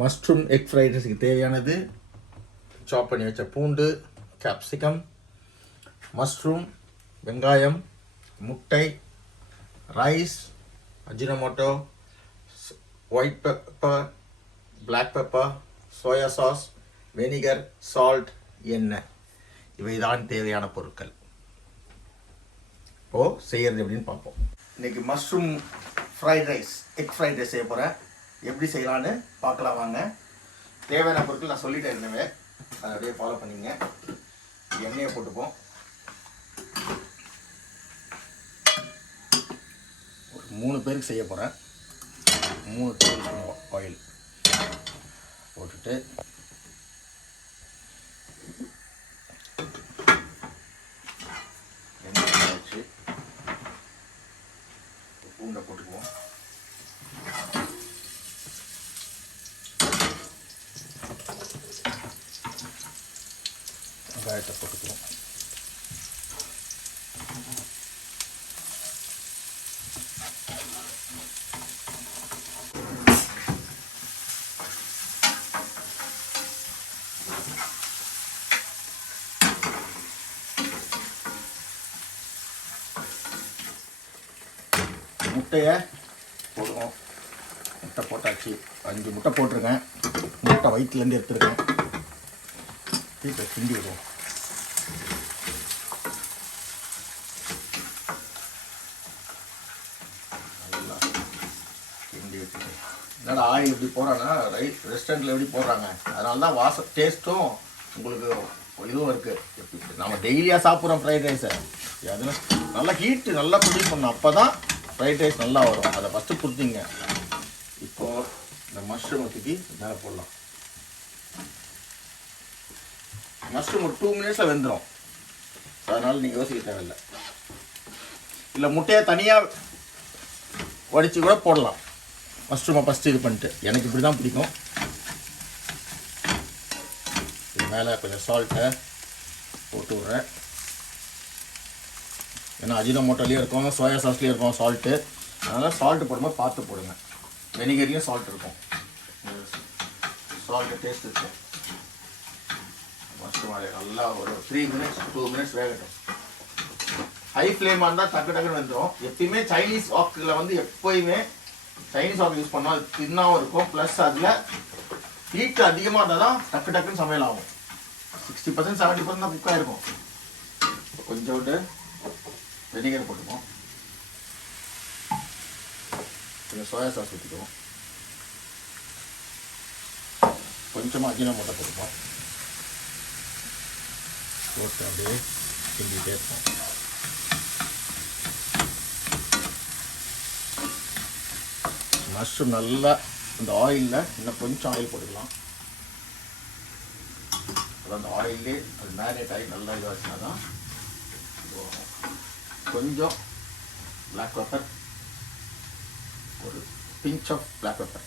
Mushroom egg fried ரைஸுக்கு தேவையானது சாப் பண்ணி வச்ச பூண்டு, கேப்சிகம், மஷ்ரூம், வெங்காயம், முட்டை, rice, Ajinomoto, white pepper, black pepper, soya sauce, vinegar, salt, எண்ணெய். இவை தான் தேவையான பொருட்கள். இப்போது செய்கிறது எப்படின்னு பார்ப்போம். இன்றைக்கி mushroom fried rice, egg fried rice செய்ய போகிறேன். எப்படி செய்யலான்னு பார்க்கலாம் வாங்க. தேவையான பொருட்கள் நான் சொல்லிட்டேன் இருந்தவே, அதை அப்படியே ஃபாலோ பண்ணிங்க. எண்ணெயை போட்டுப்போம். ஒரு 3 பேருக்கு செய்ய போகிறேன். 3 டேபிள் ஸ்பூன் ஆயில் போட்டுட்டு எண்ணெய் வச்சு பூண்டை போட்டுக்குவோம். வெங்காயத்தை போட்டுக்குவோம். முட்டையை போடுவோம். முட்டை போட்டாச்சு. 5 முட்டை போட்டிருக்கேன். முட்டை வயிற்றுலேருந்து எடுத்துருக்கேன். இப்போ கிண்டி விடுவோம். நல்லா கிண்டி விட்டுட்டு, என்னடா ஆயில் எப்படி போடுறாங்கன்னா ரெஸ்டாரண்ட்டில் எப்படி போடுறாங்க, அதனால தான் வாசம் டேஸ்ட்டும் உங்களுக்கு இதுவும் இருக்குது. நம்ம டெய்லியாக சாப்பிட்றோம் ஃப்ரைட் ரைஸை. அதுனா நல்லா ஹீட்டு நல்லா ப்ரொடியூஸ் பண்ணணும். அப்போ தான் ஃப்ரைட் ரைஸ் நல்லா வரும். அதை ஃபஸ்ட்டு கொடுத்தீங்க. இப்போது இந்த மஷ்ரூமை தூக்கி மேலே போடலாம். மஷ்ரூம் ஒரு 2 மினிட்ஸில் வெந்துடும். அதனால் நீங்கள் யோசிக்க தேவையில்லை. இல்லை முட்டையை தனியாக வடித்து கூட போடலாம். மஷ்ரூமை ஃபஸ்ட்டு இது பண்ணிட்டு, எனக்கு இப்படி தான் பிடிக்கும். இது மேலே கொஞ்சம் சால்ட்டை போட்டு விட்றேன். ஏன்னா அஜினோமோட்டோலேயும் இருக்கும், சோயா சாஸ்லேயும் இருக்கும் சால்ட்டு. அதனால் சால்ட்டு போடும்போது பார்த்து போடுங்க. வெனிகர்லேயும் சால்ட் இருக்கும். சால்ட்டு டேஸ்ட் இருக்கும். மஷ்ரூம் நல்லா ஒரு 3 மினிட்ஸ் 2 மினிட்ஸ் வேகட்டும். ஹை ஃப்ளேமாக இருந்தால் டக்கு டக்குன்னு வந்துடும். எப்பயுமே சைனீஸ் வாக்கில் வந்து எப்போயுமே சைனீஸ் வாக்கு யூஸ் பண்ணால் அது தின்னாகவும் இருக்கும். ப்ளஸ் அதில் ஹீட்டு அதிகமாக இருந்தால் தான் டக்கு டக்குன்னு சமையல் ஆகும். 60% 70% தான் குக் ஆகிருக்கும். கொஞ்சோண்டு வெனிகர் போட்டுப்போம். கொஞ்சம் சோயா சாஸ் ஊற்றிக்குவோம். கொஞ்சமாக அஜினோமோட்டோ போட்டுப்போம். போட்டு அப்படியே கிண்டிகிட்டே இருப்போம். மஷ்ரூம் நல்லா இந்த ஆயிலில் இன்னும் கொஞ்சம் ஆயில் போட்டுக்கலாம். அப்புறம் அந்த ஆயிலே அது மேரினேட் ஆகி நல்லா இதுவாச்சுன்னா தான் கொஞ்சம் பிளாக் பெப்பர், ஒரு பிஞ்ச் ஆஃப் பிளாக் பெப்பர்.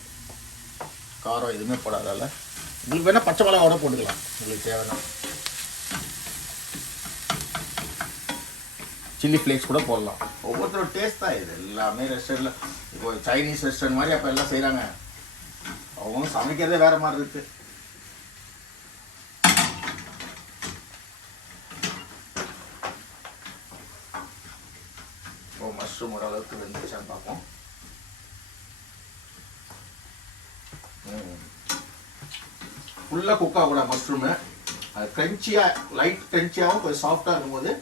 காரம் எதுவுமே போடாதால உங்களுக்கு வேணால் பச்சை மிளகாவோட போட்டுக்கலாம் உங்களுக்கு தேவைன்னா. சில்லி ஃப்ளேக்ஸ் கூட போடலாம். ஒவ்வொருத்தரோட டேஸ்ட் தான் இது. எல்லாமே ரெஸ்டாரண்ட்டில் இப்போ சைனீஸ் ரெஸ்டாரண்ட் மாதிரி அப்போ எல்லாம் செய்கிறாங்க. அவங்க சமைக்கிறதே வேறு மாதிரி இருக்குது. இப்போ மஷ்ரூம் ஓரளவுக்கு வெந்துச்சான்னு பார்ப்போம். ஃபுல்லாக குக் ஆகக்கூட மஷ்ரூமு. அது க்ரன்ச்சியாக, லைட் க்ரன்ச்சியாகவும் கொஞ்சம் சாஃப்டாக இருக்கும்போது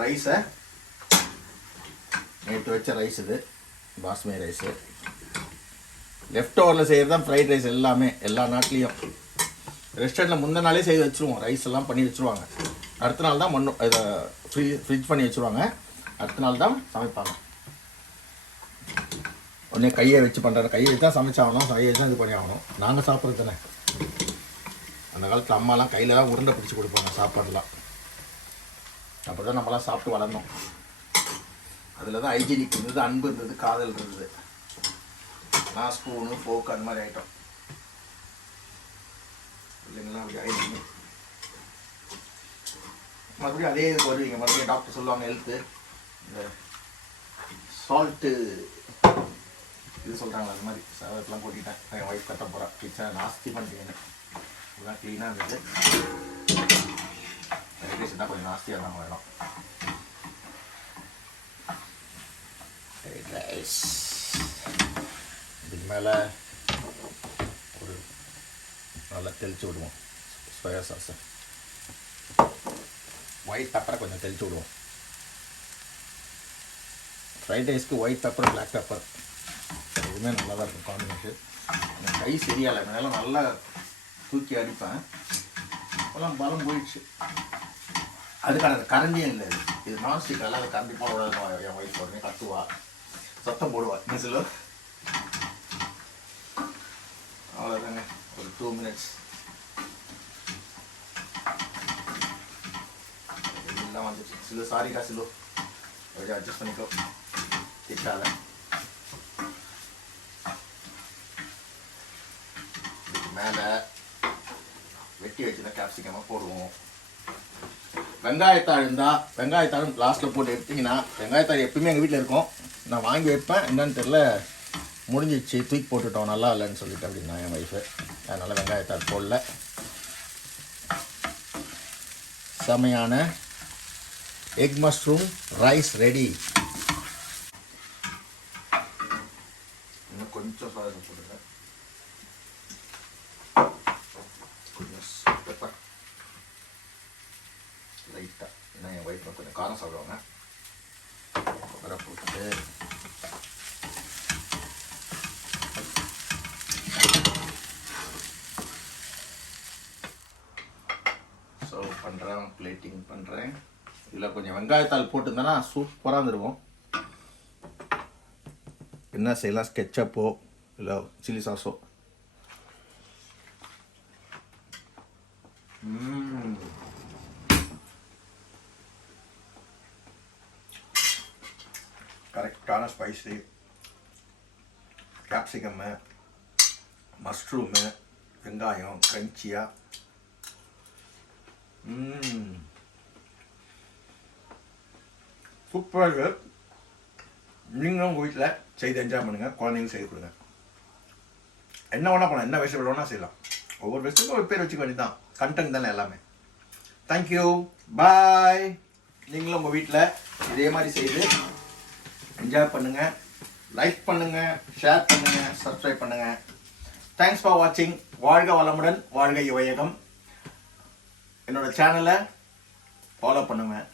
ரைஸை நேற்று வச்ச ரைஸ், இது பாஸ்மதி ரைஸு. லெஃப்ட் ஓவரில் செய்கிறது தான் ஃப்ரைட் ரைஸ். எல்லாமே எல்லா நாட்லேயும் ரெஸ்டாரண்ட்டில் முந்தின நாளே செய்து வச்சுருவோம். ரைஸ் எல்லாம் பண்ணி வச்சுருவாங்க. அடுத்த நாள் தான் இதை ஃப்ரிட்ஜ் பண்ணி வச்சுருவாங்க. அடுத்த நாள் தான் சமைப்பாங்க. உடனே கையை வச்சு பண்ணுறாங்க. கையை வச்சு தான் சமைச்சாகணும். கையை வச்சு தான் இது பண்ணி ஆகணும். நாங்கள் சாப்பிட்றது தானே. அந்த காலத்தில் அம்மாலாம் கையிலலாம் உருண்டை பிடிச்சி கொடுப்பாங்க சாப்பாடுலாம். அப்படி தான் நம்மளாம் சாப்பிட்டு வளர்ந்தோம். அதில் தான் ஹைஜீனிக் இருந்தது, அன்பு இருந்தது, காதல் இருந்தது. நான் ஸ்பூனு ஃபோக்கு அந்த மாதிரி ஐட்டம் இல்லைங்களா. அப்படி ஆயிடுங்க. மறுபடியும் அதே இதுக்கு வருவீங்க. மறுபடியும் டாக்டர் சொல்லுவாங்க ஹெல்த்து, இந்த சால்ட்டு இது சொல்கிறாங்களா அந்த மாதிரி சாதத்தெலாம் கொட்டிட்டேன். என் ஒய்ஃப் கத்த போகிறா கிச்சனை நாஸ்தி பண்ணிட்டேன்னு. இதெல்லாம் க்ளீனாக இருந்துச்சு. ரைஸ் தான் கொஞ்சம் நாஸ்தியாக தான் வேணும். ரைஸ் இதுக்கு மேலே ஒரு நல்லா தெளித்து விடுவோம். சோயா சாஸை ஒயிட் பெப்பரை கொஞ்சம் தெளித்து விடுவோம். ஃப்ரைட் ரைஸ்க்கு ஒயிட் பெப்பர், பிளாக் பெப்பர் எதுவுமே நல்லா தான் இருக்கும் காம்பினேஷன். எனக்கு கை சரியாலை, மேலாம் நல்லா தூக்கி அடிப்பேன். அப்போல்லாம் பலம் போயிடுச்சு. அதுக்கான கரண்டியும் இல்லை. இது நான்ஸ்டிக்கால அதை கரண்டி போட விடாது. என் ஒய்ஃப் உடனே கத்துவா, சத்தம் போடுவா. என்ன சொல்ல அவ்வளோதாங்க. ஒரு 2 minutes எல்லாம் வந்துச்சு. சிலு சாரிக்கா சிலு அப்படியே அட்ஜஸ்ட் பண்ணிக்கோ திட்டாத. இதுக்கு மேலே வெட்டி வச்சுருந்த கேப்சிகமாக போடுவோம். வெங்காயத்தாள் இருந்தால் வெங்காயத்தாளும் லாஸ்ட்டில் போட்டு எடுத்திங்கன்னா, வெங்காயத்தாள் எப்பவுமே எங்கள் வீட்டில் இருக்கும். நான் வாங்கி வைப்பேன், என்னன்னு தெரில முடிஞ்சிச்சு தூக்கி போட்டுட்டோம் நல்லா இல்லைன்னு சொல்லிட்டு அப்படின்னா என் ஒய்ஃபு. அதனால் வெங்காயத்தாள் போடல. செமையான எக் மஷ்ரூம் ரைஸ் ரெடி. இன்னும் கொஞ்சம் சாதம் போடுங்க, கொஞ்சம் பெப்பர் லைட்டாக. ஏன்னா என் ஒய்ஃப் கொஞ்சம் காரம் சாப்பிடுவாங்க. பெப்பரை போட்டு சர்வ் பண்ணுறேன், பிளேட்டிங் பண்ணுறேன். இதில் கொஞ்சம் வெங்காயத்தாள் போட்டுருந்தேன்னா சூப்பராக இருந்துருக்கும். என்ன செய்யலாம், ஸ்கெட்சப்போ இல்லை சில்லி சாஸோ. கரெக்டான ஸ்பைஸு, கேப்சிகம்மு, மஷ்ரூமு, வெங்காயம் க்ரன்ச்சியாக. சூப்பராக இருக்குது. நீங்களும் உங்கள் வீட்டில் செய்து என்ஜாய் பண்ணுங்கள். குழந்தைங்களும் செய்து கொடுங்க. என்ன வேணால் பண்ணலாம், என்ன வெஜிடபிள் வேணால் செய்யலாம். ஒவ்வொரு வெஜிடபிள் ஒரு பேர் வச்சுக்க வேண்டியது தான். கண்டென்ட் தானே எல்லாமே. தேங்க்யூ, பாய். நீங்களும் உங்கள் வீட்டில் இதே மாதிரி செய்து என்ஜாய் பண்ணுங்கள். லைக் பண்ணுங்கள், ஷேர் பண்ணுங்கள், சப்ஸ்கிரைப் பண்ணுங்கள். தேங்க்ஸ் ஃபார் வாட்சிங். வாழ்க வளமுடன், வாழ்க இவையகம். என்னோட சேனலை ஃபாலோ பண்ணுங்கள்.